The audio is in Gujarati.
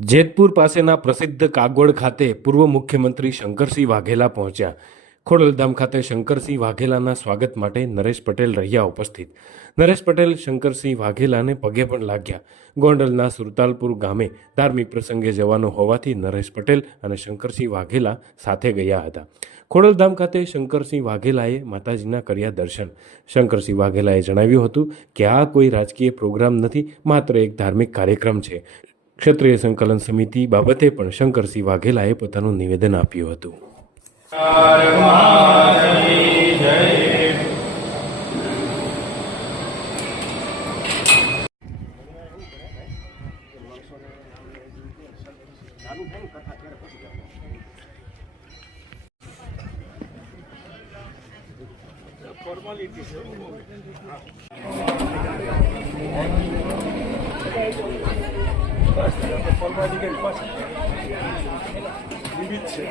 જેતપુર પાસેના પ્રસિદ્ધ કાગોડ ખાતે પૂર્વ મુખ્યમંત્રી શંકરસિંહ વાઘેલા પહોંચ્યા. ખોડલધામ ખાતે શંકરસિંહ વાઘેલાના સ્વાગત માટે નરેશ પટેલ રહ્યા ઉપસ્થિત. નરેશ પટેલ શંકરસિંહ વાઘેલાને પગે પણ લાગ્યા. ગોંડલના સુરતાલપુર ગામે ધાર્મિક પ્રસંગે જવાનો હોવાથી નરેશ પટેલ અને શંકરસિંહ વાઘેલા સાથે ગયા હતા. ખોડલધામ ખાતે શંકરસિંહ વાઘેલાએ માતાજીના કર્યા દર્શન. શંકરસિંહ વાઘેલાએ જણાવ્યું હતું કે આ કોઈ રાજકીય પ્રોગ્રામ નથી, માત્ર એક ધાર્મિક કાર્યક્રમ છે. ક્ષત્રિય સંકલન સમિતિ બાબતે પણ શંકરસિંહ વાઘેલાએ પોતાનું નિવેદન આપ્યું હતું. ફોર્માલિટી છે ફરવા નીકળી પાછી વિવિધ છે